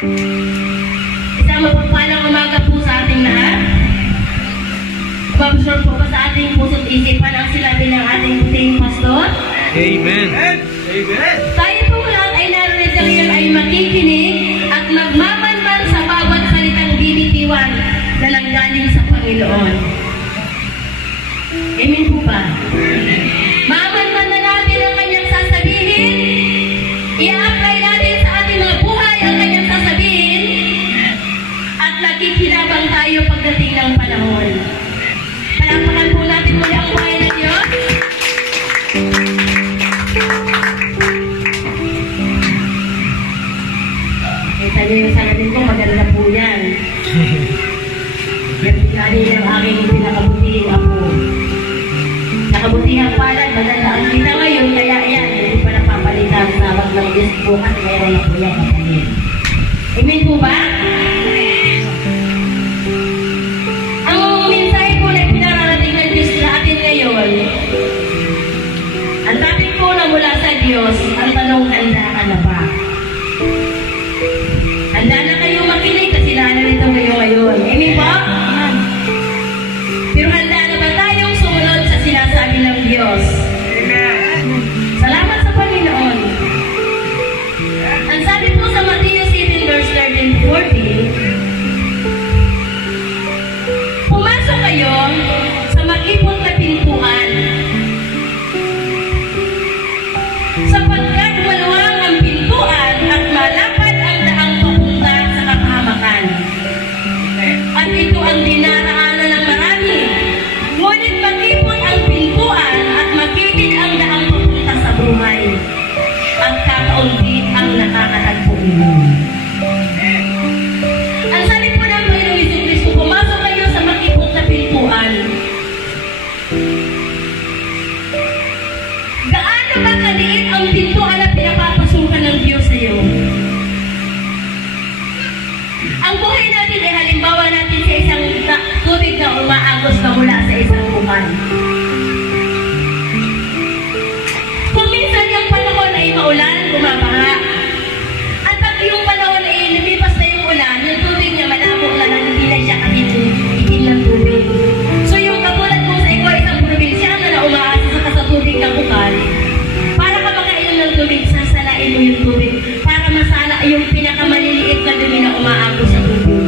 Isang mapagpalang umaga po sa ating lahat. Pag-sure po ba sa ating puso't isipan ang sinabi ng ating puting pastor? Amen. Amen. Tayo po lahat ay narito ngayon ay makikinig at magmamanman sa bawat salitang binitiwan na nanggaling sa Panginoon. Amen po ba? Mamanman na natin ang kanyang sasabihin. I-apply natin sa ating mga buhay ang kanyang sasabihin. At nakikinabang tayo pagdating ng panahon. Palapakan po natin muli ang buhay ng Diyos. Kita niyo yung salamin ko, maganda po yan. Yan pinali ng aking pinakabutihing ako. Nakabutihang palad, maganda ang kita ngayon, kaya yan, hindi pa napapalitan sa wag ng Diyos bukas, mayroon na po yan. Amen po ba? Ang mensahe po na pinararating ng Diyos na atin ngayon, ang topic po na mula sa Diyos, ang tanong, handa ka na ba? Handa na kayo makinig kasi narito kayo ngayon. Amen po? Pero handa na ba tayong sumunod sa sinasabi ng Diyos? Amen. Salamat sa Panginoon. Ang sabi po sa Matthew 7 verse 13-14, pumasok kayo sa makipot na pintuan, sapagkat maluwang ang pintuan at malapad ang daang papunta sa kapahamakan. At ito ang dinaraanan ng marami. Ngunit makipot ang pintuan at makitid ang daang papunta sa buhay. At kakaunti ang nakakatagpo ito. Ang sabi po ng Panginoong Jesucristo, pumasok kayo sa makipot na pintuan. Gaano ba kaliit ang pintuan na pinapapasukan ng Diyos sa iyo? Ang buhay natin ay halimbawa natin sa isang tubig na umaagos na mula sa isang bukan. Kung minsan yung panahon ay maulan, bumabaha. At pag yung panahon ay lumipas na yung ulan, yung tubig niya malabo na hindi na siya itim ng tubig. So yung katulad mo sa ikaw isang probinsyano na umaasa sa tubig ng bukan, para ka makainom ng tubig, sasalain mo yung tubig para masala yung pinakamaliliit na dumi na umaagos sa tubig.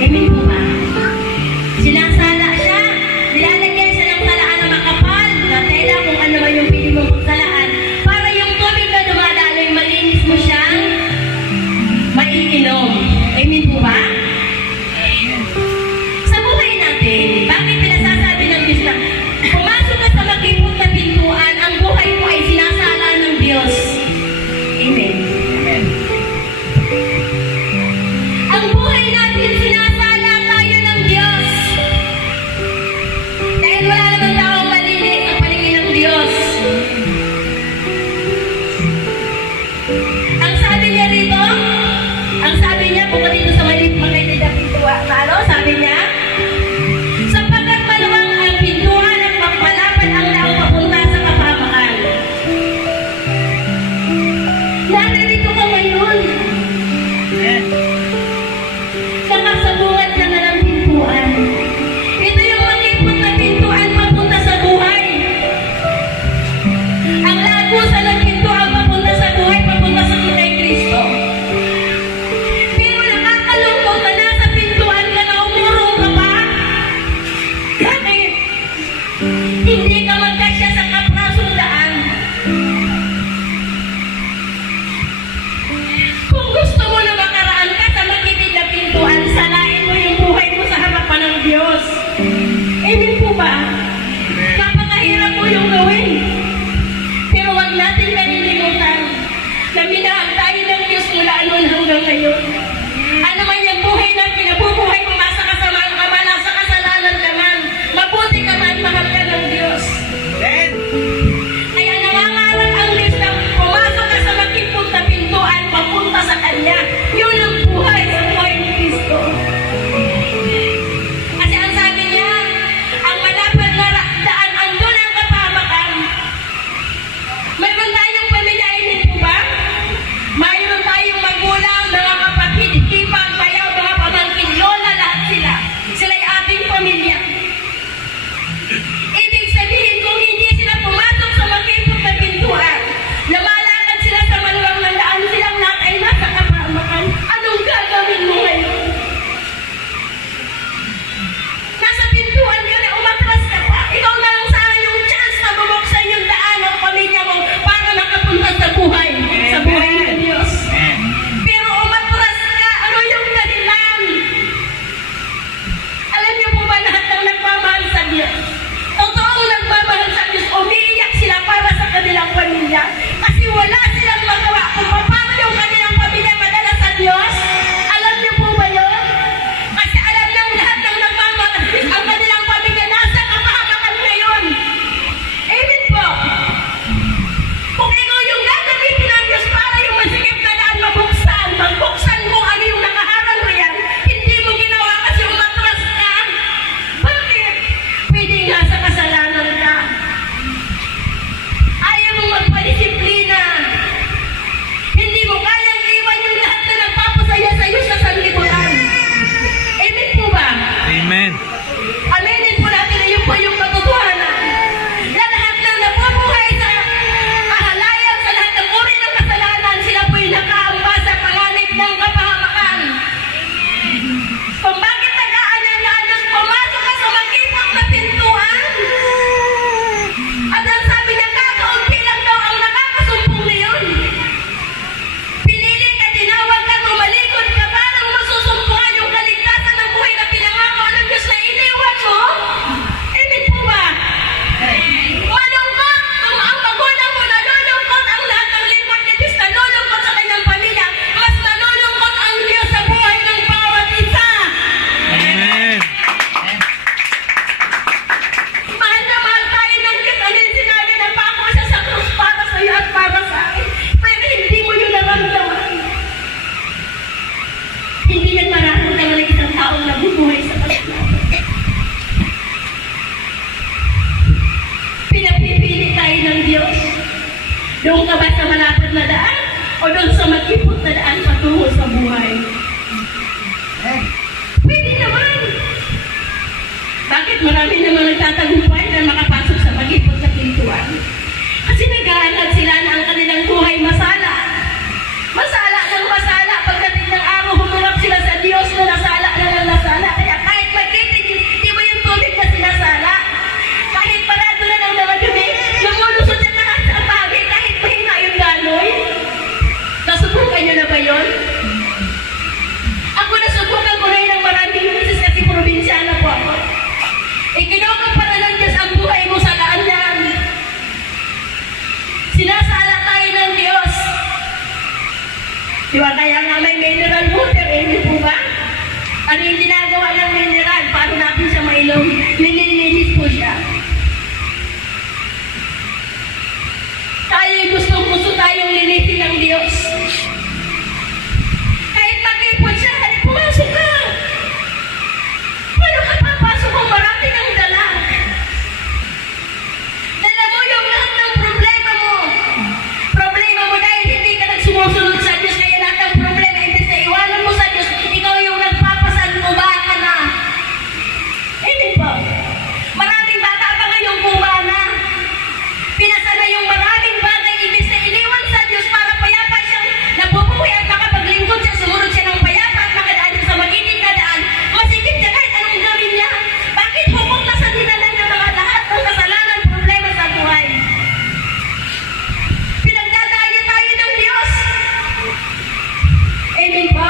Amen po ba? Sinasala siya, nilalagyan siya ng salaan Diyos? Doon ka ba sa malapad na daan? O doon sa mag-ipot na daan patungo sa buhay? Pwede naman. Bakit marami naman nagtatagumpay na makapasok sa mag-ipot na pintuan? Kasi naghahanap sila na ang kanilang buhay masala. Masala ng masala. Pagdating ng araw, humirap sila sa Diyos na nasala na ng nasala. Kaya kahit magiting, di ba yung tubig na sinasala? Kahit parado na ng mga dumi, lumulusot na lahat sa atagi, kahit mahina yung ganoy. Nasubukan nyo na ba yun? Ako nasubukan ko na yun ng maraming beses kasi probinsyana po ako. Ikinukumpara ng Diyos ang buhay mo sa daan lang. Sinasala tayo ng Diyos. Di ba kaya nga may mineral water, hindi po ba? Ano yung ginagawa ng mineral? Paano natin siya mainom? Nililinis po siya. Tayo'y gustong-gusto tayong linisin ng Diyos. Kahit mag-ipon siya, kahit pumasok ka. Paano ka papasok kung marami kang dala? Dala mo yung lahat ng problema mo. Problema mo dahil hindi ka nagsumusunod sa Diyos. Kaya lahat ng problema, imbes na iwanan mo sa Diyos, ikaw yung nagpapasan-ubahan na. Hindi po. Maraming bata pa ngayong kumana. Pinasa na yung maraming bagay, imbes na iniwan sa Diyos para payapa siyang nabubuhay at makapaglingkod siya, sumunod siya ng payapa at makadaan siya sa magiging kadaan. Masigit siya kahit anong gawin niya. Bakit humok na sa dinalan ng mga lahat ng kasalanan, problema sa buhay? Pinagdadaya tayo ng Diyos. Amen po?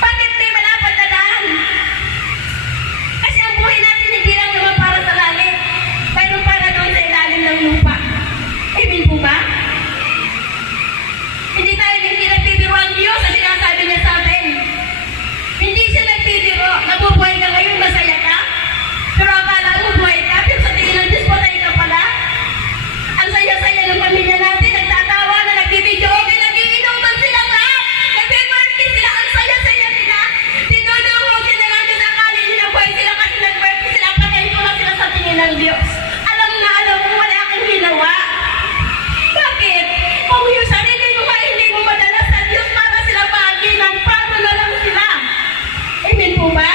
Bakit may malapad na daan? Kasi ang buhay natin hindi lang naman para sa langit. Mayroon para doon sa ilalim ng lupa. Amen po ba? Hindi tayo nagpibiro ang Diyos sa sinasabi niya sa atin. Hindi siya nagpibiro. Nabubuhay ka ngayon, masaya ka. Pero akala mo buhay ka, pero sa tingin ng Diyos, patay ka pala. Ang saya-saya ng pamilya natin, nagtatawa na, nagbibidyo, okay, nagiinuman sila lahat. Nagbe-birthday sila, ang saya-saya nila. Tinulungan sila lang sa akali nila, buhay sila kasi nag-birthday sila, patay ko na sila sa tingin ng Diyos. Alam na alam mo, wala kang ginawa. Bakit? Kung yung sarili mo ba, hindi mo madala sa Diyos para sila maginan, paano na lang sila? Amen po ba?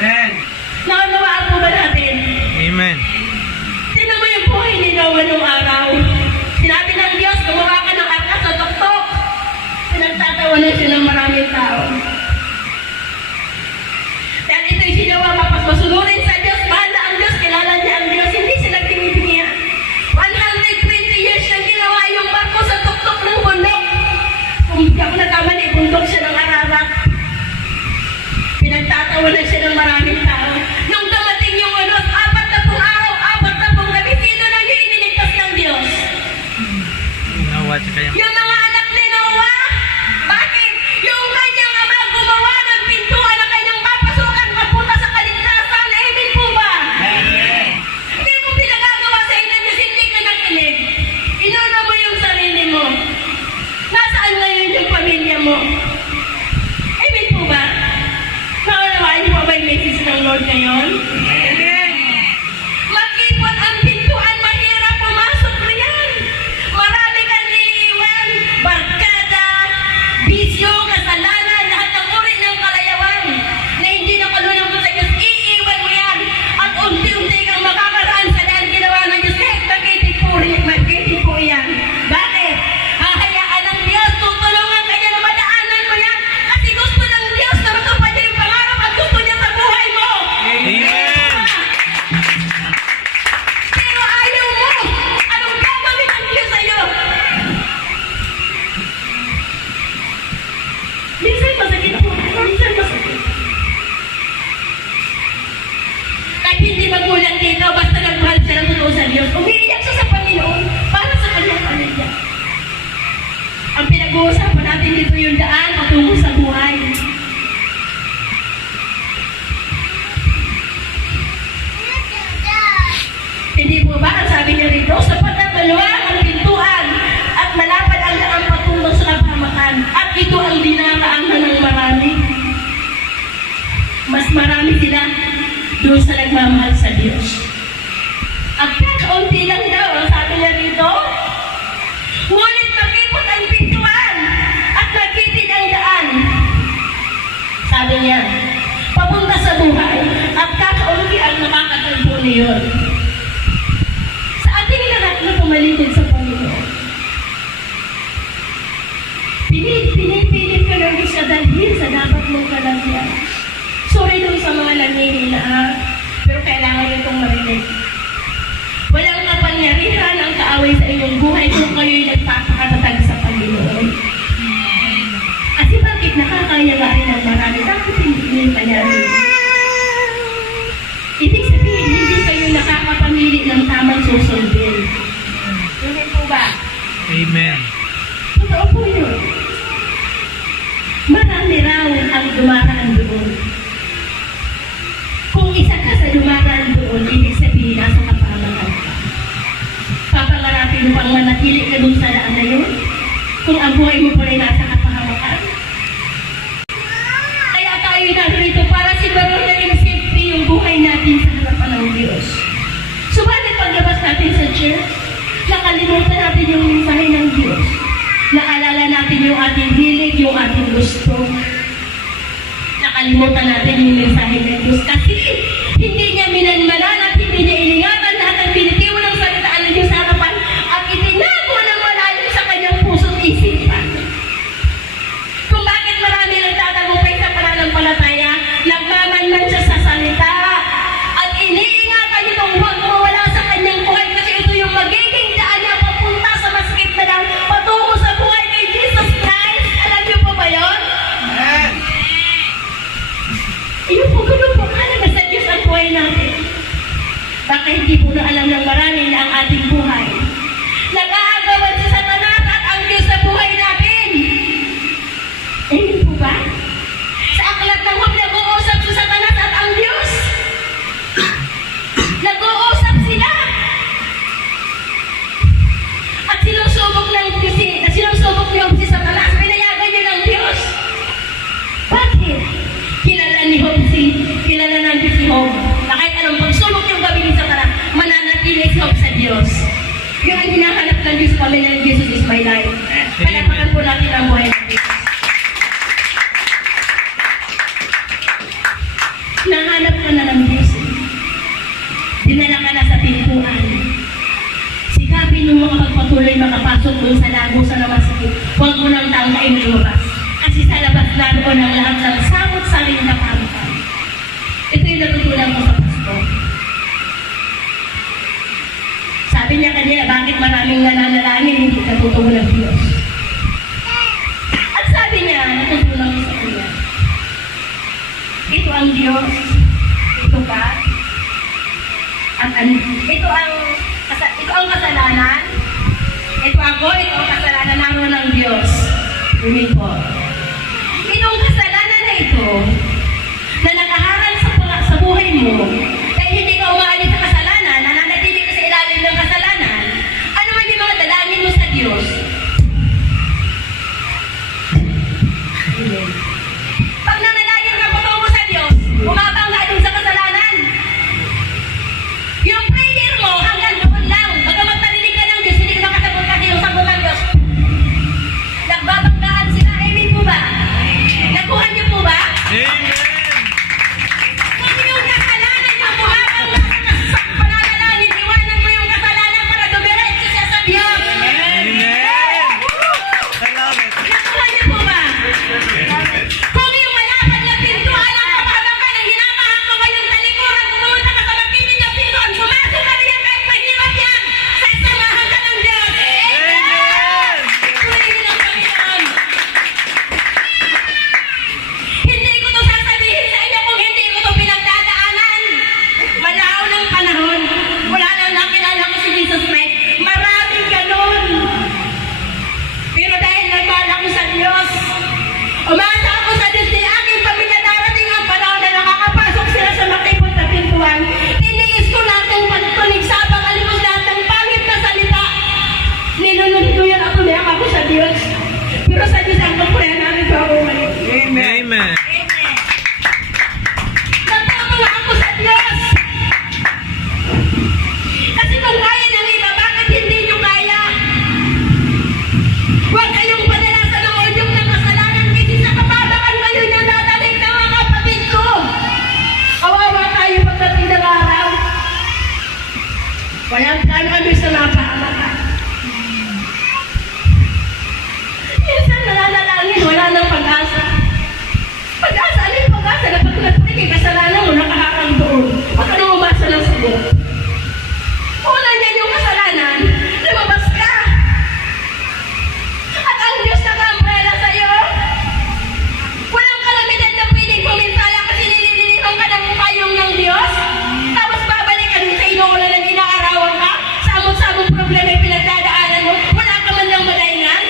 Amen. Naunawaan po ba natin? Amen. Sino mo yung buhay ni Noah nung araw? Sinabi ng Diyos, gumawa ka ng arka sa tuktok. Pinagtatawanan siya ng maraming tao. Dahil ito'y sinawa, mapasmasunurin sa Diyos, mahal na ang Diyos, kilala niya ang Diyos, hindi sila pinipingihan. 120 years na ginawa yung barko sa tuktok ng bundok. Kung hindi ako nagkamali, bundok siya ng Ararat. Pinagtatawanan siya ng maraming tao. Nung dumating yung 40 araw, 40 gabi, sino nang iniligtas ng Diyos? Nawa sa kaya. Yung mga anak ni Noah. Bakit? Yung kanyang ama gumawa ng pintuan na kanyang papasukan papunta sa kaligtasan. Amen po ba? Hindi mo pinagagawa sa inyo Diyos, hindi ka nakinig. Inuna mo yung sarili mo. Nasaan ngayon yung pamilya mo? Amen po ba? Naunawaan niyo pa ba yung message ng Lord ngayon? Mag-ipon ang pintuan, mahirap pumasok riyan. Marami kang iiwan, barkada, bisyo, kasalanan, lahat ng uri ng kalayawan na hindi nakalunang mo sa Diyos, iiwan mo yan. At unti-unti kang makakaraan sa dahil ginawa ng Diyos. Kahit magiting po yan. Bakit? Hahayaan ng Diyos, tutulungan ka niya na madaanan mo yan. Kasi gusto ng Diyos na matupad niya yung pangarap at gusto niya sa buhay mo. Amen. Pero ayaw mo. Anong gagawin ng Diyos sa'yo? Minsan masakit po. Minsan masakit. Kahit hindi magulang dito, basta nagmahal siya ng totoo sa Diyos. Umiiyak siya sa Panginoon para sa kanyang pamilya. Ang pinag-uusapan natin dito yung daan patungo sa buhay. Hindi po ba? Ang sabi niya rito, sapagkat maluwang ang pintuan at malapad ang daan patungo sa kapahamakan. At ito ang dinaraanan ng marami. Mas marami sila doon sa nagmamahal sa Diyos. sabi niya, papunta sa buhay at kakaunti ang nakakatagpo niyon. Sa ating lahat na pumaligid sa Panginoon, pinipilit ka ng Diyos na dalhin sa dapat mong kalagyan. Sorry dun sa mga nanghihina, pero kailangan itong marinig. Walang kapangyarihan ang kaaway sa inyong buhay kung kayo'y nagpapakatatag sa Panginoon. Kasi bakit nakakaya nga rin ang marami, bakit hindi pa niya rin? Ibig sabihin, hindi kayo nakakapamili ng tamang susundin. Hindi po ba? Amen. Totoo po yun. Marami raw ang dumaraan doon. Kung isa ka sa dumaraan doon, ibig sabihin nasa kapamakan ka. Papangarapin mo pang manatili ka doon sa daan na yun? Kung ang buhay mo pa rin nasa kapamakan? Kaya tayo narito para siguro na rin safety yung buhay natin sa harapan ng Diyos. Subalit paglabas natin sa church, nakalimutan natin yung mensahe ng Diyos. Naalala natin yung ating hilig, yung ating gusto. Nakalimutan natin yung mensahe ng Diyos kasi hindi niya minanmanan at hindi niya iningatan lahat ang binitiwan ng salitaan ng Diyos sa harapan at itinago ng malalim sa kanyang puso't isipan. Kung bakit marami nagtatagumpay sa pananampalataya, nagmamanman siya sa salita at iniingatan itong huwag mawala sa kanyang buhay kasi ito yung magiging daan niya papunta sa masikip na lang patungo sa buhay kay Jesus Christ. Alam niyo po ba yun? Amen. Iyo po, ganun po. Alam na sa Diyos ang buhay natin. Baka hindi po na alam ng marami na ang ating buhay. Nag-aagawan si Satanas at ang Diyos sa buhay natin. Eh, hindi po ba? Sa aklat ng Hub, nag-uusap si Satanas at ang Diyos. Nag-uusap sila. At sinusubok niyo si Satanas. Pinayagan niyo ng Diyos. Bakit? Kilala ng Diyos si Job. Na kahit anong pagsubok yung gawin ni Satanas, mananatili si Job sa Diyos. Yun ang hinahanap ng Diyos, pamilya ng Jesus is my life. Palapakan po natin ang buhay ng Diyos. Nahanap ka na ng Diyos. Dinala ka na sa pintuan. Sikapin yung mga pagpatuloy makapasok doon sa lagos na masakit. Huwag mo nang tangkain lumabas. Kasi sa labas naroon ang lahat ng samot-saring kapamakan. Ito yung natutunan ko sa pasto. Sabi niya kanina, bakit maraming nananalangin hindi natutuwa ng Diyos? At sabi niya, natutunan ko sa kanya, ito ang Diyos, ito ka, at ito ang kasalanan, ito ako, ito ang kasalanan naroon ng Diyos. Umin po. Itong kasalanan na ito, na nakaharang sa buhay mo, dahil hindi ka umaalis sa kasalanan, nananatili ka sa ilalim ng kasalanan, ano man yung mga dalangin mo sa Diyos? Amen. Pag nanalangin ka patungo sa Diyos, umabang ka din sa kasalanan. Yung prayer mo, hanggang doon lang. Bagamat narinig ka ng Diyos, hindi ka makasagot kasi yung sagot ng Diyos. Nagbabanggaan sila. Amen po ba? Nakuha niyo po ba? Amen. Kung yung kasalanan niyo, bumabang sa pananalangin, iwanan mo yung kasalanan para dumiretso siya sa Diyos. Amen. Salamat. Nakuha niyo po ba? Kung yung malapad na pintuan ang kapamakan ang hinamahan mo ngayong talikuran, pumunta ka sa makinig na pintuan, pumasok ka riyan kahit mahirap yan, sasamahan ka ng Diyos. Amen. Purihin ang Panginoon. Hindi ko to sasabihin sa inyo kung hindi ko to pinagdadaanan. Malao ng panahon. Wala nang nakilala ko si Jesus Christ. Maraming ganun. Pero dahil nagmahal ako sa Diyos, umasa ako sa Diyos ni aking pamilya, darating ang panahon na nakakapasok sila sa makipot na pintuan. Tiniis ko natin pagtulig sa pangalimos lahat ng pangit na salita. Nilunod ko yan at tumiyak ako sa Diyos. Pero sa Diyos ang kapuyan namin ko ako umalis. Amen. Natutuwa ako sa Diyos. Kasi kung kaya ng iba, bakit hindi nyo kaya? Huwag kayong padala sa mga udyok ng kasalanan kasi sa kapabakan kayo nang dadaling na mga Sige, kasalanan mo, nakahakang doon. Huwag ka na umasa ng sagot. Kung nandyan yung kasalanan, lumabas ka. At ang Diyos naka-umbrella sa'yo. Walang kalamidad na pwedeng kumintala kasi nililinihan ka ng payong ng Diyos. Tapos babalik ka dun sa inuulan na inaarawan ka. Samong-samong problema yung pinagdadaanan mo. Wala ka man lang madahingan.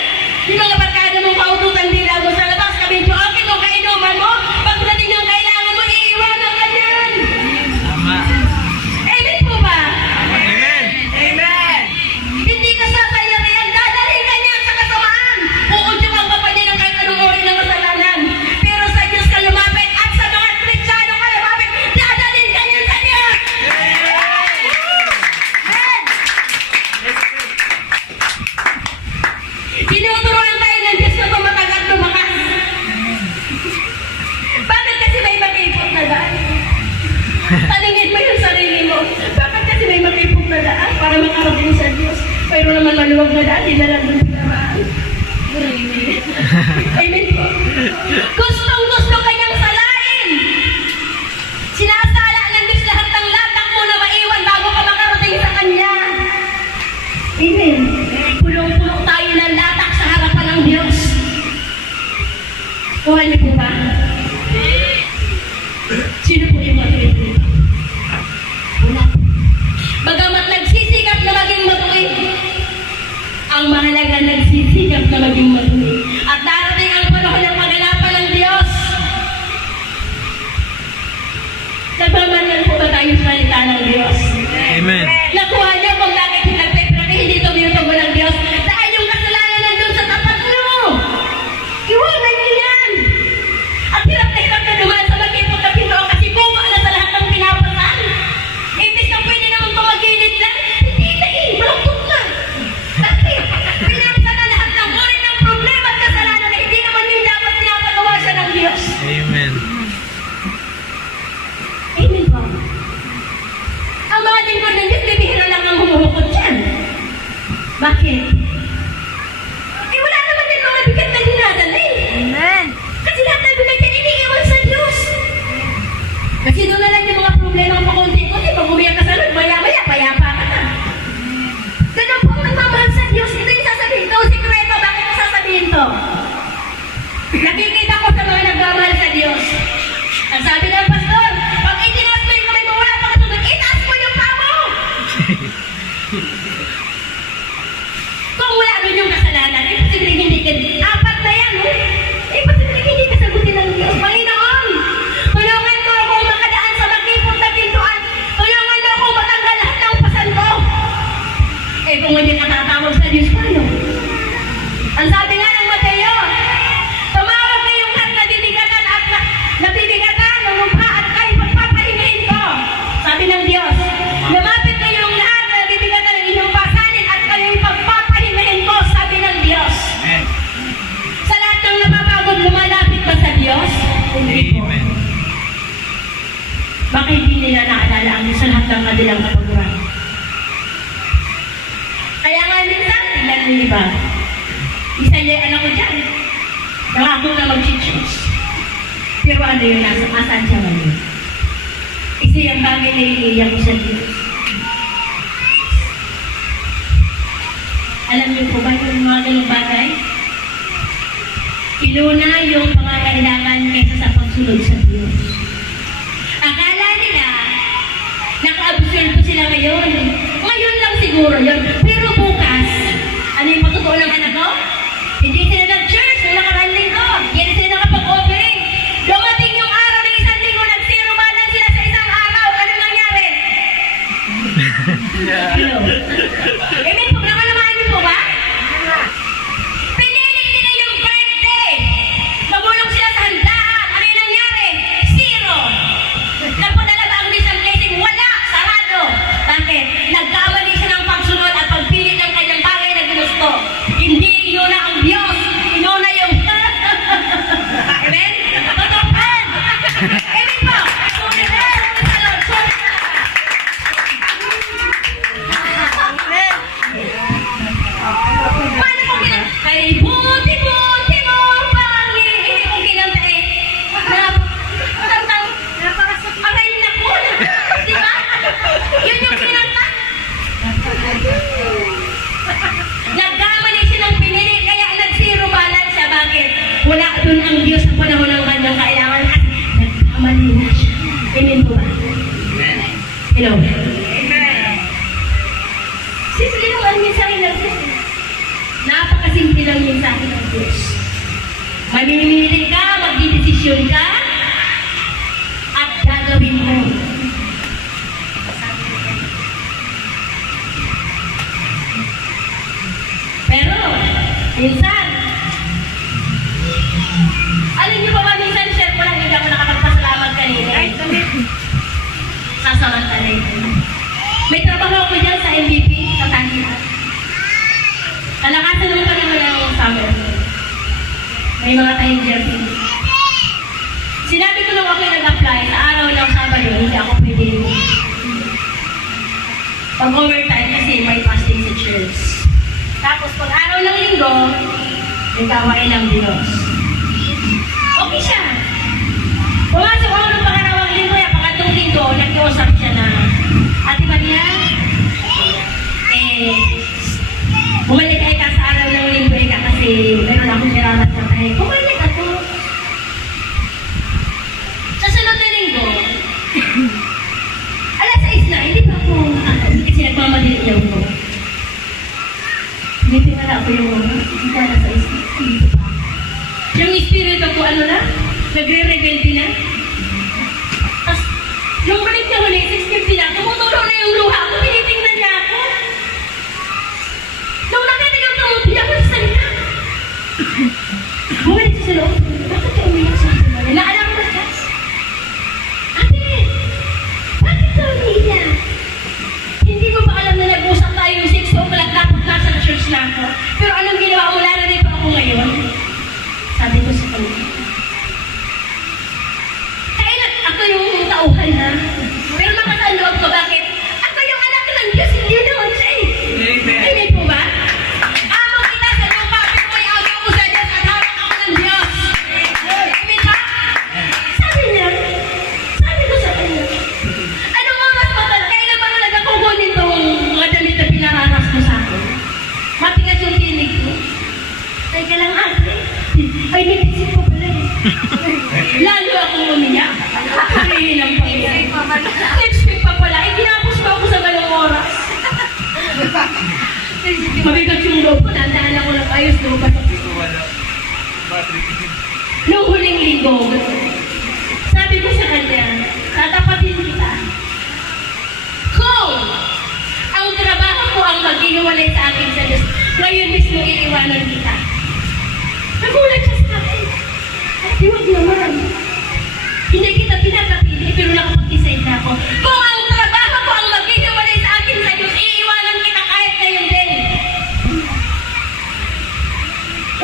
Yung mga barkada mong paututan nila mo sa labas, kabidyo, okay mo, kainuman mo. Pagdating ng kailangan mo, iiwanan ka dyan. Tama. Amen po ba? Amen. Amen. Hindi ka sasayarin, dadalhin ka niya sa kasamaan. Uudyukan ka pa niya ng kahit anong uri ng kasalanan. Pero sa Diyos ka lumapit at sa mga Kristiyano ka lumapit, dadalhin ka niya sa niya. Amen. Tinuturuan tayo ng Diyos na tumatag at lumakas. Bakit kasi may makipot na daan? Taningin mo yung sarili mo. Bakit kasi may makipot na daan para makarating sa Diyos? Pero naman maluwag na daan, di na lang doon pinamaan. Amen po. Gustong-gusto kanyang salain. Sinasala ng Diyos lahat ng latak mo na maiwan bago ka makarating sa Kanya. Amen. Pulong-pulong tayo ng latak sa harapan ng Diyos. Kuha niyo po ba? Sino po yung matuwid dito? Wala. Bagamat nagsisikap na maging matuwid, ang mahalaga nagsisikap na maging matuwid. At darating ang panahon ng paganapan ng Diyos. Nagmamanan po ba tayo sa salita ng Diyos? Amen. Nakuha niyo kung bakit nagpe-pray, hindi tumutunggo ng Diyos. Dahil yung kasalanan nandun sa tapat niyo. Iwanan niyo yan. At hirap na dumaan sa magkipot na Pinoon kasi buka na sa lahat ng pinapasan. Imbis na pwede naman tumagilid lang, hindi na malungkot na. Kasi pinasa na lahat ng uri ng problema at kasalanan na hindi naman yung dapat pinapagawa siya ng Diyos. Amen. Amen po. Ang mga lingkod ng Diyos, bibihira lang ang humuhukot dyan. Bakit? Eh wala naman din mga bigat na dinadalhin. Amen. Kasi lahat ng bigat yan iniiwan sa Diyos. Kasi doon na lang yung mga problema pa konti-konti. Pag umiyak ka sa Lord, maya-maya, payapa ka na. Ganun po ang nagmamahal sa Diyos. Ito yung sasabihin. Ito ang sikreto. Bakit ko sasabihin to? Nakikita ko sa mga nagmamahal sa Diyos. Ang sabi ng pastor, pag itinaas mo yung kamay mo, wala pa katulad, itaas mo yung paa mo! Kung wala nun yung kasalanan, eh, posibleng hindi ka, apat na yan, eh, posibleng hindi ka sagutin ng Diyos. Panginoon, tulungan mo ako makadaan sa magkipot na pintuan. Tulungan mo ako matanggal lahat ng pasan ko. Eh, kung hindi ka tatawag sa Diyos, paano? Ang sabi nga ng Mateo, tumawag kayong lahat na bibigatan at nabibigatan ng mukha at kayo pagpapahingain ko. Sabi ng Diyos, lumapit kayong lahat na nabibigatan ng inyong pasanin at kayo'y pagpapahingain ko. Sabi ng Diyos. Amen. Sa lahat ng napapagod, lumalapit ka sa Diyos? Hindi po. Amen. Baka hindi nila naalala ang sa lahat ng kanilang kapaguran. Kaya nga minsan, tingnan mo iba. Isa niya yung anak ko dyan. Nangako na mag-choose. Pero ano yun, asaan siya ngayon? Isa yung bagay na iniiyak ko sa Diyos. Alam niyo po ba yung mga ganong bagay? Inuna yung pangangailangan kaysa sa pagsunod sa Diyos. Akala nila, naka-absorb sila ngayon. Ngayon lang siguro yun. Pero bukas, ano yung patutuo ng anak ko? Hindi sila nag-church, nung nakaraan linggo. Hindi sila nakapag-offering. Dumating yung araw ng isang linggo, nag-zero balance sila sa isang araw. Ano nangyari? Hello? Amen po, nakalamaan niyo po ba? Pinili nila yung birthday. Magulong sila sa handaan. Ano yung nangyari? Zero. Nagpadala ba ang isang blessing? Wala. Sarado. Bakit? Nagkamali siya ng pagsunod at pagpili ng kanyang bagay na ginusto. Hindi inuna ang Diyos. Inuna yung... Amen? Totoo. Amen po. Sorry sa Lord. Sorry sa lahat. nandun ang Diyos sa panahon ng kanyang kailangan at nagkamali na siya. Amen po ba? Hello? Simple lang ang mensahe ng Diyos. Napakasimple lang yung mensahe ng Diyos. Mamimili ka, magdidesisyon ka, at gagawin mo. Pero, minsan, alam niyo pa ba, minsan, share ko lang, hindi ako nakapagpasalamat kanina. Sasamantalay ko. May trabaho ako dyan sa MVP, sa Tangian. Kalakasan naman pa naman ng summer. May mga tahing jersey. Sinabi ko nung ako yung nag-apply, sa araw ng Sabado, hindi ako pwede pag-overtime kasi may fasting sa church. Tapos pag araw ng linggo, may kawain ng Diyos. Okay siya. Pumasok ako ng pangarawang linggo, ya, pangatlong linggo, nag-iusap siya na, Ate Maria, bumalik ay ka sa araw ng linggo ka kasi meron akong nirarat na tayo. Bumalik ako. Sa sunod na linggo, alas 6 na, hindi pa ako nakakauwi kasi nagmamadali niya ako. Tinitira ako yung hindi ka alas 6 na. Yung espiritu ko, ano na, nagre-rebelde na. Tapos, yung balik niya huli, 6:50 na, tumutulong na yung luha ko, tinitingnan niya ako. Nung nakatigang tumuti ako sa salita. Bumalik siya sa loob. Bakit ka umiyak sa akin? Naalam ko siya. Ate, bakit ka umiyak? Hindi ko pa alam na nag-usap tayo yung 6 o'clock dapat nasa na church na ako. Pero anong ginawa mo? Narito ako ngayon. Sabi ko sa kanya. Kaya ako yung tauhan ha. Pero makasaan loob ko, bakit? Ako yung anak ng Diyos, hindi naman siya eh. Amen. Amen po ba? Amo kita sa lupa, pero may agaw ko sa Diyos at hawak ako ng Diyos. Amen ba? Sabi niya, sabi ko sa kanya, anong oras ba talaga? Kailan ba talaga kukunin tong mga damit na pinararas mo sa akin? Matigas yung tinig ko. Teka lang ate. Ay, nag-isip ko pala eh. Lalo akong umiyak. Kahihilang pa yan. Next week pa pala. Eh, ginapos pa ako sa ganong oras. Mabigat yung loob ko. Tandaan ako ng ayos loob. Nung huling linggo, sabi ko sa kanya, tatapatin kita. Kung ang trabaho ko ang maghihiwalay sa akin sa Diyos, ngayon mismo iiwanan kita. Nagulat siya sa akin. Ay, huwag naman. Hindi kita pinapapili, pero nakapag-decide na ako. Kung ang trabaho ko ang maghihiwalay sa akin sa Diyos, iiwanan kita kahit ngayon din.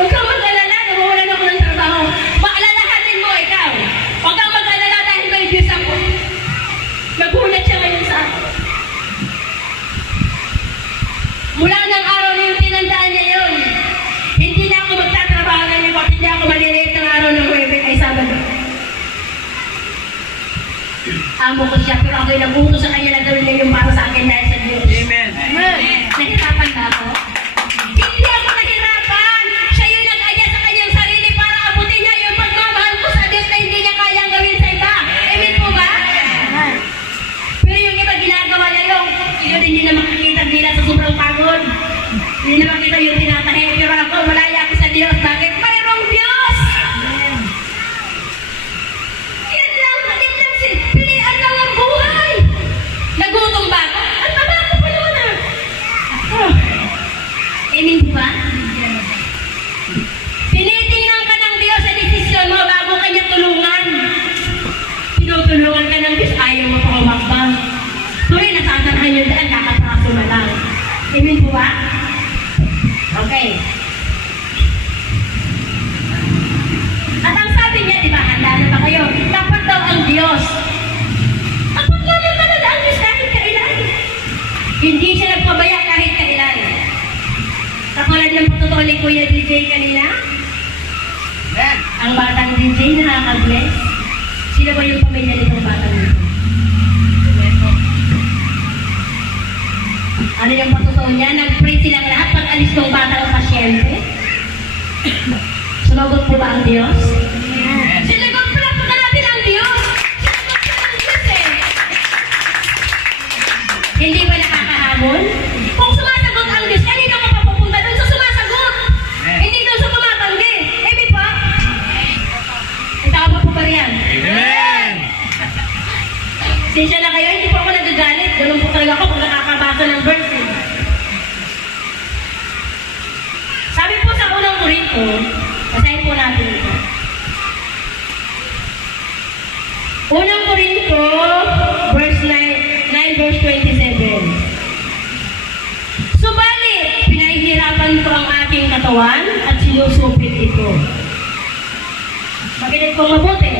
Huwag kang mag-alala, nawawalan ako ng trabaho. Maalalahanin mo ikaw. Huwag kang mag-alala dahil may Diyos ako. Nagulat siya ngayon sa akin. Mula ng araw na yung tinandaan niya yun, hindi na ako magtatrabaho ng report, hindi ako maliliit ng araw ng Huwebes ay Sabado. Amo ko siya, pero ako'y nag-utos sa kanya na gawin niya yung para sa akin dahil sa Diyos. Amen. Nahirapan ba ako? Hindi ako nahirapan! Siya yung nag-aya sa kanyang sarili para abutin niya yung pagmamahal ko sa Diyos na hindi niya kayang gawin sa iba. Amen po ba? Pero yung iba ginagawa niya yun hindi na makikita nila sa sobrang pagod. Hindi na makita yung tinatahe. Pero ako, malaya ako sa Diyos. Bakit? Mayroong Diyos! Yan lang, halip lang pilihan lang ang buhay. Nagutom ba ako? At baba ako pa naman ah. Oh. Amen po ba? Tinitingnan ka ng Diyos sa desisyon mo bago kanya tulungan. Tinutulungan ka ng Diyos, ayaw mo pa umakbang. Tuloy, nasasarahan yun daan, kakatraso na lang. Amen po ba? Okay. At ang sabi niya, di ba, handa na ba kayo? Dapat daw ang Diyos. Dapat naman talaga ang Diyos kahit kailan. Hindi siya nagpabaya kahit kailan. Katulad ng patutuo ni Kuya DJ kanina, Amen. ang batang DJ nakaka-bless. Sino ba yung pamilya nitong batang dito? Ano yung patutuo niya? Nag-pray silang lahat pag alis ng batang pasyente. Sumagot po ba ang Diyos? Amen. Sinagot po lang po natin ang Diyos. Sinagot po ng Diyos eh. Hindi ba nakakahamon? Kung sumasagot ang Diyos, kanina ka papupunta doon sa sumasagot. Hindi doon sa tumatanggi. Eh, di ba? Tama po ba riyan? Amen. Sinsya na kayo, hindi po ako nagagalit. Ganun po talaga ako pag nakakabasa ng verse. Eh. Sabi po sa unang Korinto, basahin po natin ito. Unang Korinto, verse 9 verse 27. Subalit, pinahihirapan ko ang aking katawan at sinusupit ito. Makinig kong mabuti.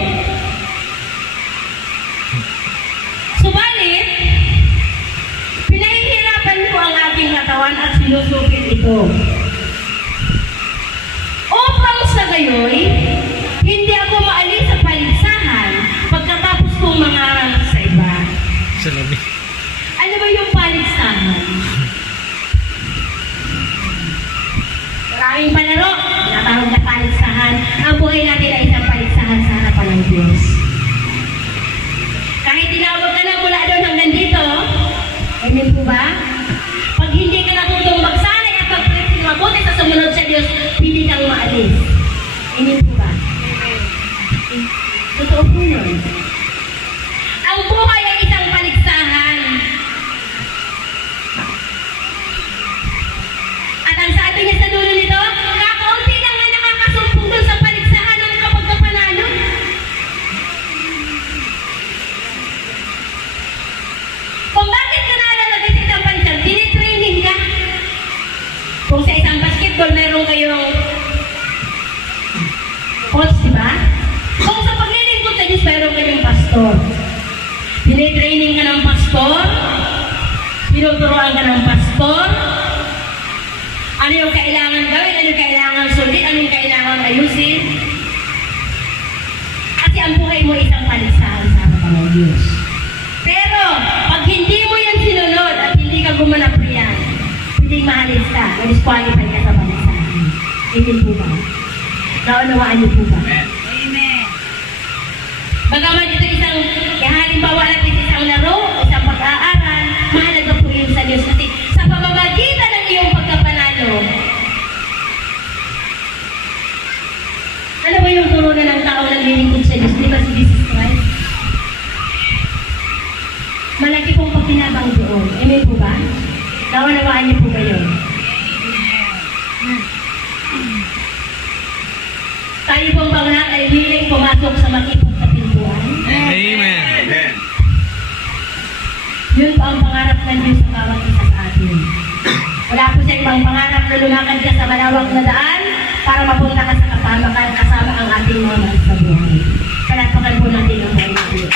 Subalit, pinahihirapan ko ang aking katawan at sinusupit ito. Upang sa gayoy, hindi ako maalis sa paligsahan pagkatapos kong mangaral sa iba. Salamin. Ano ba yung paligsahan? Maraming palaro, tinatawag na paligsahan. Ang buhay natin ay isang paligsahan sa harapan ng Diyos. Kahit tinawag ka na mula doon hanggang dito, amen po ba? Pag hindi ka natutong magsanay at magpresin mabuti sa sumunod sa Diyos, hindi kang maalis. Amen po ba? Totoo po yun. Ang buhay ay isang paligsahan. At ang sabi niya sa dulo nito, kakaunti lang na nakakasumpong doon sa paligsahan ng kapag kapanalo. Kung bakit ka nalalagay sa isang paligsahan, tinitraining ka. Kung sa isang basketball, meron kayong coach, di ba? Kung sa paglilingkod sa Diyos, meron kayong pastor. Tinitraining ka ng pastor, tinuturuan ka ng pastor, ano yung kailangan gawin, ano yung kailangan sulit, ano yung kailangan ayusin. Kasi ang buhay mo isang paligsahan sa harapan ng Diyos. Pero, pag hindi mo yan sinunod at hindi ka gumanap riyan, hindi maalis ka, ma-disqualify ka sa paligsahan. Amen po ba? Naunawaan niyo po ba? Amen. Bagaman ito isang, halimbawa natin isang laro, isang pag-aaral, mahalaga po yun sa Diyos. Kasi sa pamamagitan ng iyong pagkapanalo, ano ba yung turunan ng tao na naglilingkod sa Diyos? Di ba si Jesus Christ? Malaki pong pagkinabang doon. Amen po ba? Naunawaan niyo po ba yun? Tayo pong bang lahat ay willing pumasok sa makipag na pintuan? Amen. Amen. Yun po ang pangarap ng Diyos sa bawat isa sa atin. Wala po sa ibang pangarap na lumakad ka sa malawak na daan para mapunta ka sa kapamakan kasama ang ating mga mahal sa buhay. Palakpakan po natin ang buhay ng Diyos.